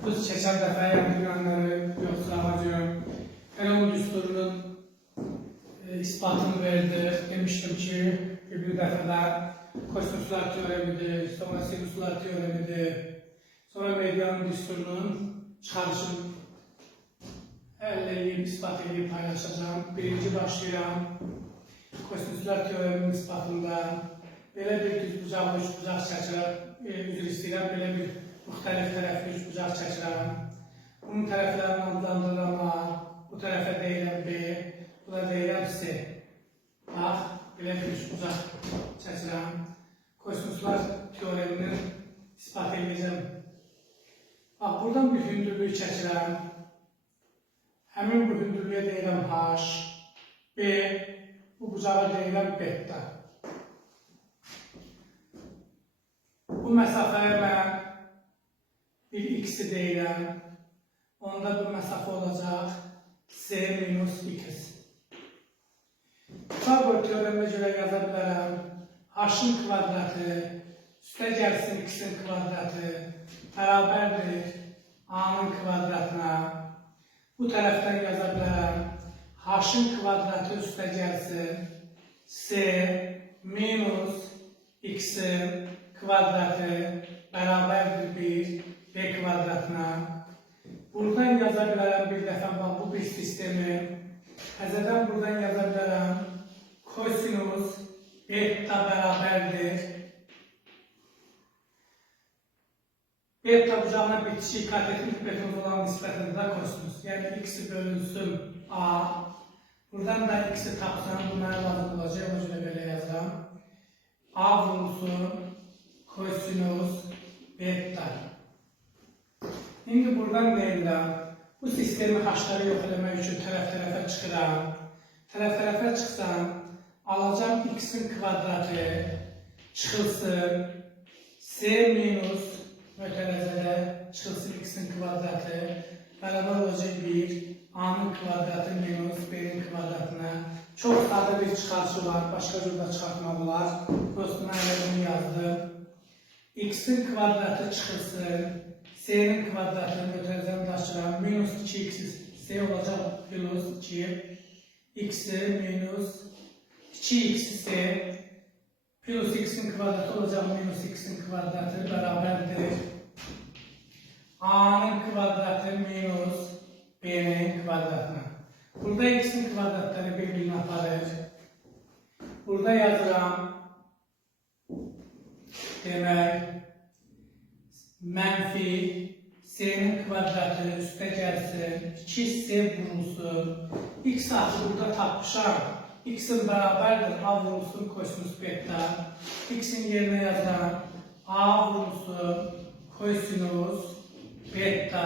Biz keçən dəfə yəqinləri yoxsa ağacın Qanun düsturunun ispatını verdi. Demişdim ki, bir dəfədə konstitusiyal teoremidir, sonra sinuslar teoremidir, sonra medianın düsturunun çıxarışını əldə edib, ispat edib paylaşacağım. Birinci başlayıram. Konstitusiyal teoreminin ispatında belə bir düzbucaqlı üçbucaq çəkirəm, üzr istəyirəm, belə bir müxtəlif tərəfli üçbucaq çəkirəm. Bunun tərəflərini adlandırıram A, bu tərəfə deyiləm B, buna deyiləm C. Bax, belə bir üçbucaq çəkirəm. Konstitusiyal teoremini ispat edəcəm. Bax, buradan bir hündürlük çəkirəm. Həmin bu hündürlüyə deyiləm H, B, bu bucağa deyiləm beta. Bu məsafəyə mən bir x-i deyiləm. Onda bu məsafə olacaq C minus x. Pisagor teoreminə görə yaza bilərəm. H-ın kvadratı üstə gəlsin x-in kvadratı bərabərdir A-nın kvadratına. Bu tərəfdən yaza bilərəm. H-ın kvadratı üstə gəlsin C minus x-in kvadratı bərabərdir bir B kvadratına. Buradan yaza bilərəm bir dəfə, bu bir sistemi. Təzədən buradan yaza bilərəm. Kosinus beta bərabərdir. Beta bucağına bitişik katetik betonuz olan nisbətində kosinus. Yəni x-i bölünsün A. Buradan da x-i tapsam, bu mənə lazım olacaq. O cürə belə yazıram. A vurulsun kosinus beta. İndi buradan deyirəm, bu sistemi H-ları yox eləmək üçün tərəf-tərəfə çıxıram. Tərəf-tərəfə çıxsam, alacam x-in kvadratı çıxılsın C minus mötərizədə çıxılsın x-in kvadratı bərabər olacaq 1 A-nın kvadratı minus B-nin kvadratına. Çox sadə bir çıxarışı var, başqa cürdə çıxartmaq olar. Dostum, mən bunu yazdım. X-in kvadratı çıxılsın C-nin kvadratını mötərizəni daşıram. Minus 2x C olacaq plus 2 x-i minus 2x C plus x-in kvadratı olacaq minus x-in kvadratı bərabərdir A-nın kvadratı minus B-nin kvadratına. Burada x-in kvadratları bir-birini aparır. Burada yazıram. Demək, mənfi C-nin kvadratı üstə gəlsin, 2C vurulsun. X axı burada tapmışam. X-in bərabərdir A vurulsun kosinus beta. X-in yerinə yazıram. A vurulsun kosinus beta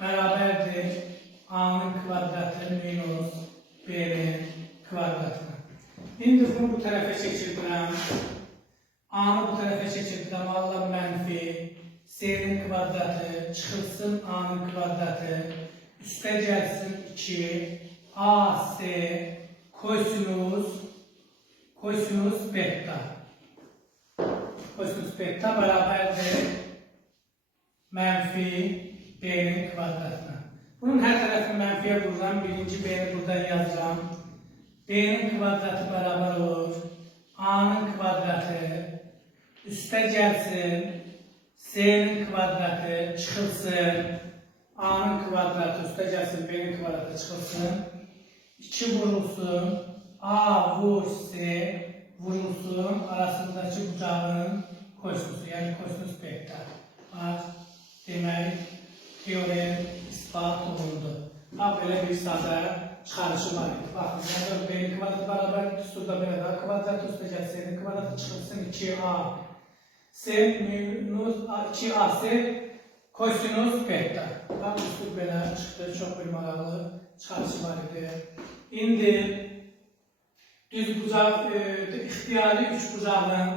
bərabərdir A-nın kvadratı minus B-nin kvadratına. İndi bunu bu tərəfə keçirdirəm. A-nı bu tərəfə keçirdirəm. Allah mənfi C-nin kvadratı çıxılsın A-nın kvadratı üstə gəlsin 2 AC kosinus beta. Kosinus beta bərabərdir mənfi B-nin kvadratına. Bunun hər tərəfi mənfiyə vururam. Birinci B-ni buradan yazıram. B-nin kvadratı bərabər olur A-nın kvadratı üstə gəlsin C-nin kvadratı çıxılsın A-nın kvadratı üstə gəlsin B-nin kvadratı çıxılsın 2 vurulsun A vur C vurulsun arasındakı bucağın kosinusu, yəni kosinus beta. Bax, demək, teorem ispat olundu. Bax, belə bir sadə çıxarışı var idi. Baxın, B-nin kvadratı bərabər düsturda belə də kvadratı üstə gəlsin C-nin kvadratı çıxılsın 2A C minus 2AC kosinus beta. Bax, düstur belə çıxdı, çox bir maraqlı çıxarışı var idi. İndi düz bucaq, ixtiyari üç bucağın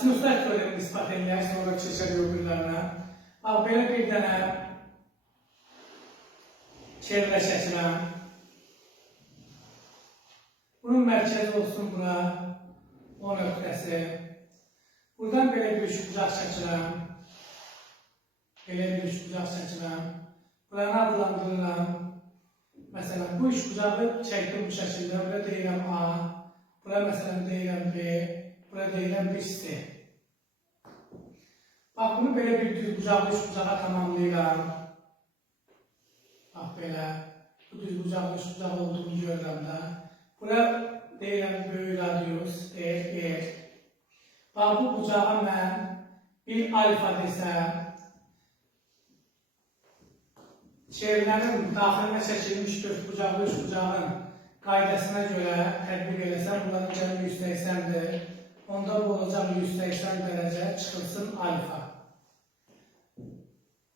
sinuslar teoremini ispat edilər, sonra keçər öbürlərine. Bax, belə bir dənə çevrə çəkirəm. Bunun mərkəzi olsun bura, O nöqtəsi. Buradan belə bir üçbucaq çəkirəm. Belə bir üçbucaq çəkirəm. Buranı adlandırıram. Məsələn, bu üçbucağı çəkdim bu şəkildə. Bura deyirəm A, bura məsələn deyirəm B, bura deyirəm C. Bax, bunu belə bir düzbucaqlı üçbucağa tamamlayıram. Bax, belə. Bu düzbucaqlı üçbucaq olduğunu görürəm da. Bura deyirəm böyük radius, R. Bax, bu bucağa mən bir alfa desəm, çevrilərin daxilinə çəkilmiş dörtbucaqlı üçbucağın qaydasına görə tətbiq eləsəm, bunların cəmi 180-dir. Onda bu olacaq 180 dərəcə çıxılsın alfa.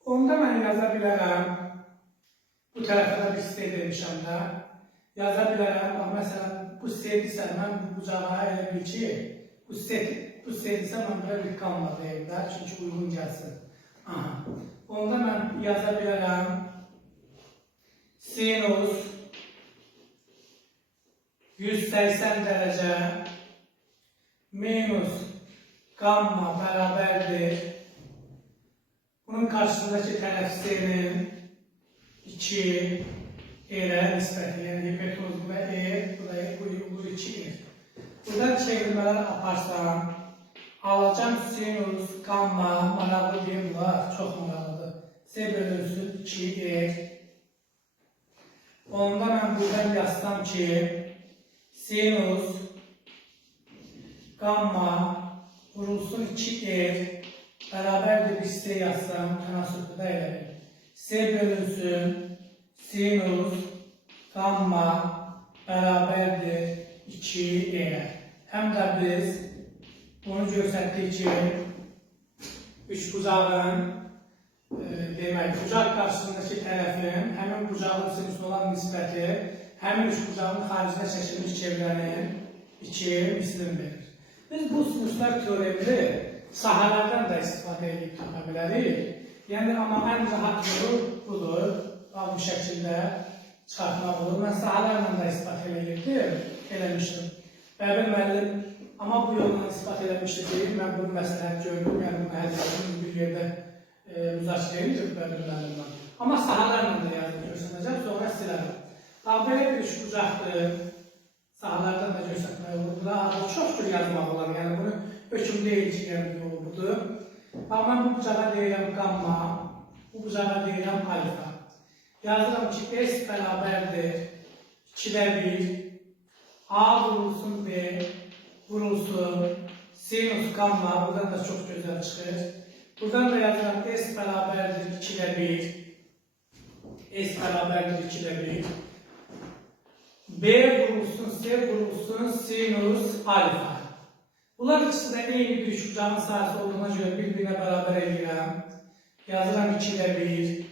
Onda mən yaza bilərəm, bu tərəfə də bir C demişəm də, yaza bilərəm, məsələn, bu C-dirsə, mən bu bucağa elə bil ki, bu C-dirsə, mən belə bir qamla deyim də, çünki uyğun gəlsin. Onda mən yaza bilərəm, sinus 180 dərəcə minus gamma bərabərdir. Bunun qarşısındakı tərəf C-nin 2-ə nisbəti, yəni hipotenuz və bu 2-dir. Buradan çevrilmələr aparsam, alacam sinus gamma, maraqlı deyim var, çox maraqlıdır. C bölünsün 2-dir. Onda mən buradan yazsam ki, sinus gamma vurulsun 2R bərabərdir bir C yazsam, tənasübdə elə bir. C bölünsün sinus gamma bərabərdir 2R. Həm də biz bunu göstərdik ki, üçbucağın demək, bucaq qarşısındakı tərəfin həmin bucağın sinusuna olan nisbəti həmin üçbucağın xaricinə çəkilmiş çevrənin 2 mislini verir. Biz bu sinuslar teoremini sahələrdən də istifadə edib tapa bilərik. Yəni, amma ən rahat yolu budur. Bu şəkildə çıxartmaq olur. Mən sahələrlə də istifadə eləmişdim. Bəbir müəllim, amma bu yolla istifadə eləmişdi deyil. Mən bunu məsləhət gördüm. Yəni, bunu hər zaman bir yerdə müzakirə edir Bəbir müəllimlə. Amma sahələrlə də yazıb göstərəcəm, sonra silərəm. Belə bir üçbucaqdır. Sahalardan da göstərmək olur. Burada çox cür yazmaq olar. Yəni, bunu hökm deyil ki, yolu budur. Mən bu bucağa deyirəm gamma, bu bucağa deyirəm alfa. Yazıram ki, S bərabərdir 2-də 1, A vurulsun B, vurulsun sinus gamma, buradan da çox gözəl çıxır. Buradan da yazıram S bərabərdir 2-də 1, S bərabərdir 2-də 1. B vurulsun, C vurulsun, sinus alfa. Bunlar ikisi də eyni bir üçbucağın sahəsi olduğuna görə bir-birinə bərabər edirəm. Yazıram 2-də 1.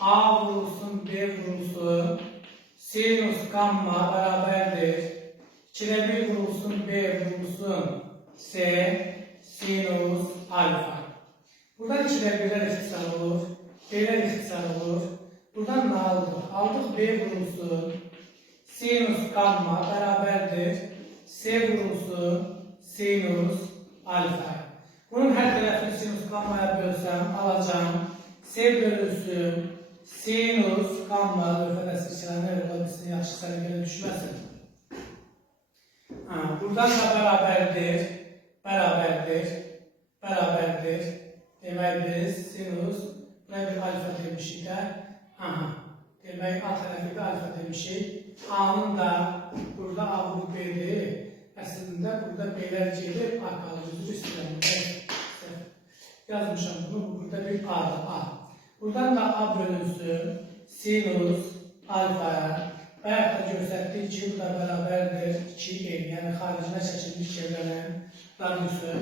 A vurulsun, B vurulsun, sinus gamma bərabərdir. 2-də 1 vurulsun, B vurulsun, C, sinus alfa. Buradan 2-də 1'lər ixtisar olur, B-lər ixtisar olur. Buradan nə aldıq? Aldıq B vurulsun, sinus gamma bərabərdir, C vurulsun, sinus alfa. Bunun hər tərəfini sinus gammaya bölsəm, alacağım. C bölünsün, sinus gamma lövhədə silsilənlər olabilirsin, yaxşı sənə görə düşməsin. Buradan da bərabərdir. Demək biz sinus, buraya bir alfa demişik də. Demək A tərəfi də alfa demişik. A'nın da burada A bu B'dir. Əslində burada B'lər gedir, arqalı düzür üstündə. Yazmışam bunu, burada bir A'dır, A. Buradan da A bölünsün, sinus alfaya və yaxud da göstərdik ki, bu da bərabərdir 2E, yəni xaricinə çəkilmiş çevrənin radiusu.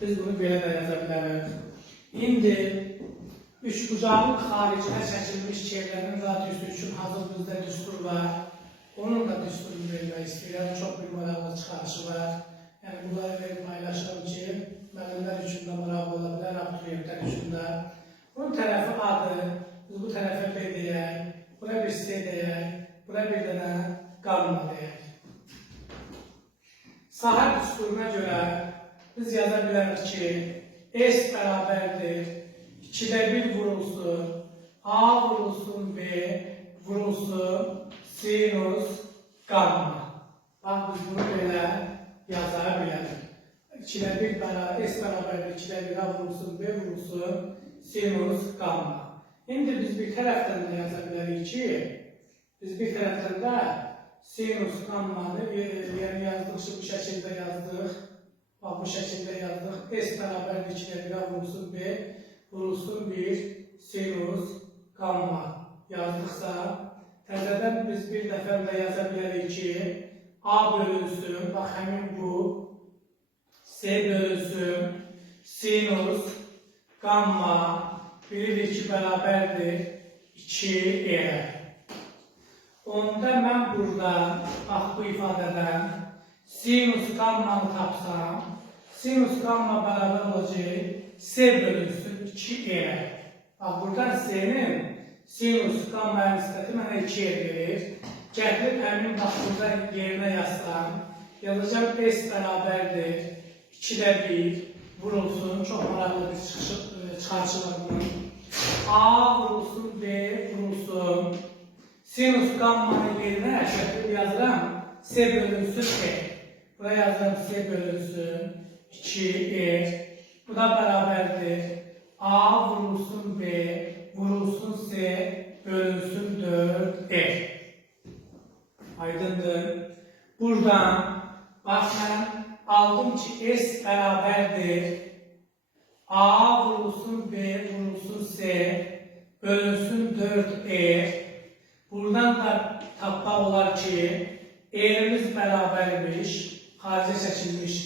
Biz bunu belə də yaza bilərik. İndi üçbucağın xaricinə çəkilmiş çevrənin radiusu üçün hazır bizdə düstur var. Onun da düsturunu vermək istəyirəm. Çox bir maraqlı çıxarışı var. Yəni, bunları verib paylaşıram ki, müəllimlər üçün də maraqlı ola bilər, abituriyentlər üçün də. Bunun tərəfi A'dır. Biz bu tərəfə B deyək, bura bir C deyək, bura bir dənə gamma deyək. Sahə düsturuna görə biz yaza bilərik ki, S bərabərdir 2'də 1 vurulsun A vurulsun B vurulsun sinus gamma. Bax, biz bunu belə yaza bilərik. 2'də 1 S bərabərdir 2'də 1 A vurulsun B vurulsun sinus gamma. İndi biz bir tərəfdən də yaza bilərik ki, biz bir tərəfdən də sinus gammanı yəni yazdıq, bu şəkildə yazdıq. Bax, bu şəkildə yazdıq. S bərabərdir 2'də 1 A vurulsun B vurulsun 1 sinus gamma yazdıqsa, təzədən biz bir dəfə də yaza bilərik ki, A bölünsün, bax, həmin bu S bölünsün sinus gamma bilirik ki, bərabərdir 2E. Onda mən burada, bax, bu ifadədən sinus gammanı tapsam, sinus gamma bərabər olacaq S bölünsün 2E. Bax, buradan S'nin sinus gamma nisbəti mənə 2E verir. Gətirib həmin bax, burada yerinə yazsam, yazacaq S bərabərdir 2'də 1 vurulsun, çox maraqlı bir çıxarışı var bunun. A vurulsun B vurulsun sinus gammanın yerinə gətirib yazıram S bölünsün E. Buraya yazıram S bölünsün 2E. Bu da bərabərdir A vurulsun B vurulsun S bölünsün 4E. Aydındır. Buradan bax, mən aldım ki, S bərabərdir A vurulsun B vurulsun S bölünsün 4E. Buradan da tapmaq olar ki, E'miz bərabərmiş, xaricə çəkilmiş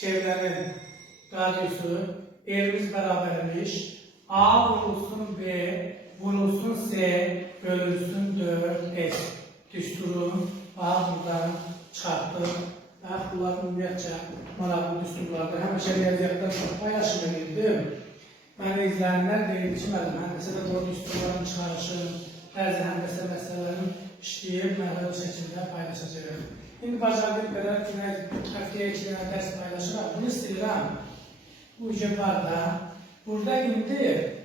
çevrənin radiusu, E'miz bərabərmiş, A vurulsun B vurulsun S bölünsün 4S. Düsturun, bax, buradan çıxartdım. Bax, bunlar ümumiyyətcə maraqlı düsturlardır. Həmişə riyaziyyatdan çox paylaşım edirdim. Mən izləyənlər deyildi ki, müəllim, həndəsədə bu düsturların çıxarışın, bəzi həndəsə məsələlərin işləyib, mərhələ şəkildə paylaşacaq. İndi bacardığım qədər ki, həftəyə 2 dənə dərs paylaşıraq. Bunu istəyirəm. Bu gün var da. Burada indi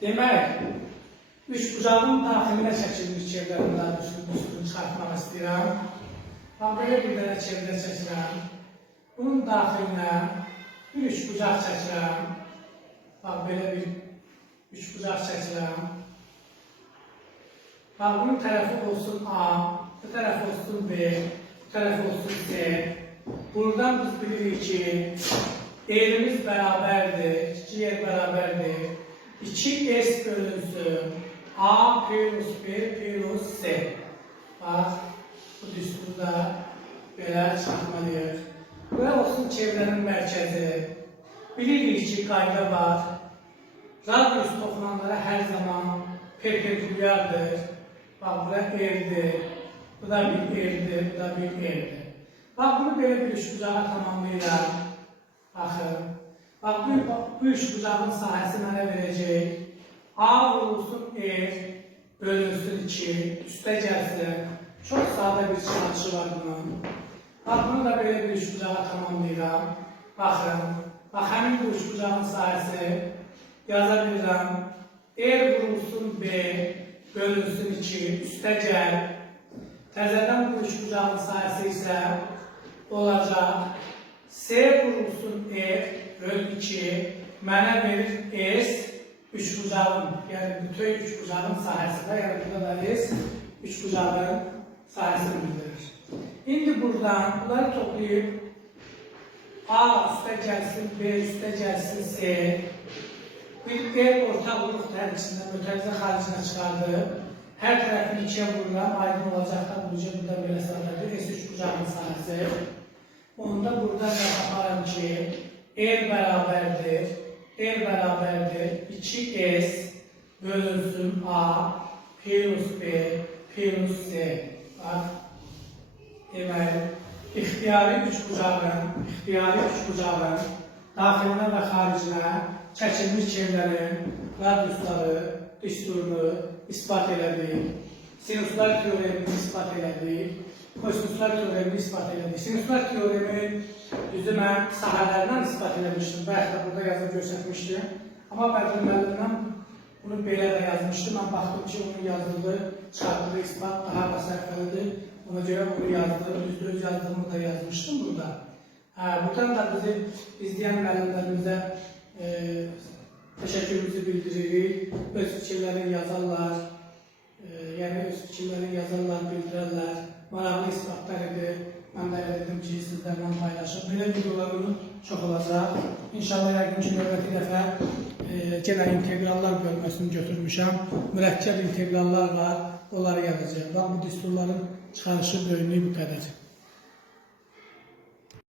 demək, üç bucağın daxilinə çəkilmiş çevrədən düsturunu çıxartmaq istəyirəm. Bax, belə bir dənə çevrə çəkirəm. Bunun daxilinə bir üç bucaq çəkirəm. Bax, belə bir üç bucaq çəkirəm. Bax, bunun tərəfi olsun A, bu tərəfi olsun B, bu tərəfi olsun C. Buradan biz bilirik ki, E'miz bərabərdir, 2 bərabərdir. 2S bölünsün A plus B plus C. Bax, bu düsturda belə çıxartmalıyıq. Bura olsun çevrənin mərkəzi. Bilirik ki, qayda var. Radius toxunanlara hər zaman perpendikulyardır. Bax, bura R'dir, bu da bir R'dir, bu da bir R'dir. Bax, bunu belə bir üçbucağa tamamlayıram. Baxın. Bax, bu üçbucağın sahəsi mənə verəcək. A vurulsun R bölünsün 2, üstə gəlsin. Çox sadə bir çıxarışı var bunun. Bax, bunu da belə bir üçbucağa tamamlayıram. Baxın. Bax, həmin bu üçbucağın sahəsi yaza bilirəm. R vurulsun B bölünsün 2, üstə gəl. Təzədən bu üçbucağın sahəsi isə olacaq. S vurulsun R bölü 2 mənə verir S üçbucağın, yəni bütün üçbucağın sahəsində, yəni burada da S üçbucağın sahəsini bildirir. İndi buradan bunları toplayıb A üstə gəlsin, B üstə gəlsin, S bir R ortaqlıq hər ikisindən mütərizə xaricinə çıxardı. Hər tərəfini 2'yə vururam, aydın olacaq da burada belə sadədir, S üçbucağın sahəsi. Onda burada da aparam ki, R bərabərdir 2S bölünsün A plus B plus C. Bax, deməli, ixtiyari üçbucağın daxilinə və xaricinə çəkilmiş çevrənin radiusları, düsturunu ispat elədik. Sinuslar teoremini ispat elədik. Kosinuslar teoremini ispat elədik. Sinuslar teoremi düzü mən sahələrdən ispat eləmişdim. Bəlkə də burada yazıb göstərmişdim. Amma Bədir müəllimdən bunu belə də yazmışdı. Mən baxdım ki, onun yazdığı, çıxartdığı ispat daha da səhvəlidir. Ona görə bunu yazdım. Düzdür, öz yazdığımı da yazmışdım burada. Buradan da bizi izləyən müəllimlərimizə təşəkkürümüzü bildiririk. Öz fikirlərini yazarlar. Yəni öz fikirlərini yazarlar, bildirərlər. Maraqlı isbatlar idi. Mən də dedim ki, sizlərlə paylaşım. Belə videolarımız çox olacaq. İnşallah yəqin ki, növbəti dəfə genə inteqrallar bölməsini götürmüşəm. Mürəkkəb inteqrallar var, onları yazacağım. Bu düsturların çıxarışı böyümlüyü bu qədər.